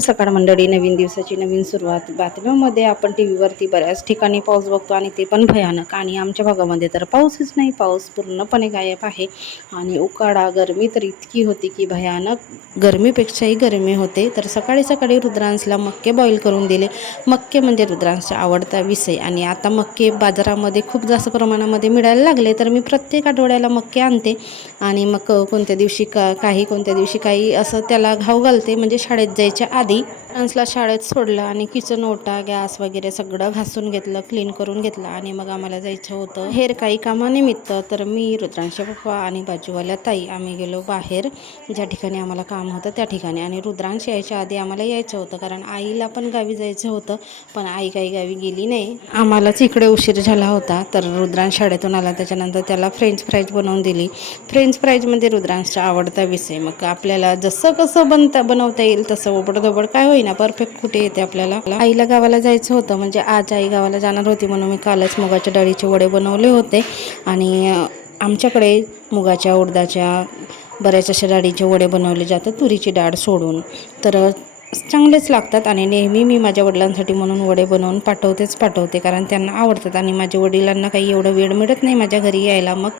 सकाळ मंडळी, नवीन दिवसाची नवीन सुरुवात. बातम्यांमध्ये आपण टी व्हीवरती बऱ्याच ठिकाणी पाऊस बघतो आणि ते पण भयानक. आणि आमच्या भागामध्ये तर पाऊसच नाही, पाऊस पूर्णपणे गायब आहे. आणि उकाडा गरमी तर इतकी होती की भयानक, गरमीपेक्षाही गरमी होते. तर सकाळी सकाळी रुद्रांशला मक्के बॉईल करून दिले. मक्के म्हणजे रुद्रांशचा आवडता विषय. आणि आता मक्के बाजारामध्ये खूप जास्त प्रमाणामध्ये मिळायला लागले, तर मी प्रत्येक आठवड्याला मक्के आणते. आणि मग कोणत्या दिवशी कोणत्या दिवशी काही असं त्याला घाऊ घालते. म्हणजे शाळेत जायच्या आधी डान्सला शाळेत सोडलं आणि किचन ओटा गॅस वगैरे सगळं घासून घेतलं, क्लीन करून घेतलं. आणि मग आम्हाला जायचं होतं हेर काही कामानिमित्त. तर मी, रुद्रांशचे पप्पा आणि बाजूवाल्या ताई आम्ही गेलो बाहेर, ज्या ठिकाणी आम्हाला काम होतं त्या ठिकाणी. आणि रुद्रांश यायच्या आधी आम्हाला यायचं होतं, कारण आईला पण गावी जायचं होतं, पण आई काही गावी गेली नाही. आम्हालाच इकडे उशीर झाला होता. तर रुद्रांश शाळेतून आला, त्याच्यानंतर त्याला फ्रेंच फ्राईज बनवून दिली. फ्रेंच फ्राईजमध्ये रुद्रांशचा आवडता विषय. मग आपल्याला जसं कसं बनवता येईल तसं ओबडधोबड काय होईना, परफेक्ट कुठे येते आपल्याला. आईला गावाला जायचं होतं, म्हणजे आज आई गावाला जाणार होती, म्हणून मी कालच मुगाच्या डाळीचे वडे बनवले होते. आणि आमच्याकडे मुगाच्या, उडदाच्या बऱ्याच अशा डाळीचे वडे बनवले जातात, तुरीची डाळ सोडून. तर चांगलेच लागतात. आणि नेहमी मी माझ्या वडिलांसाठी म्हणून वडे बनवून पाठवते, कारण त्यांना आवडतात. आणि माझ्या वडिलांना काही एवढं वेळ मिळत नाही माझ्या घरी यायला. मग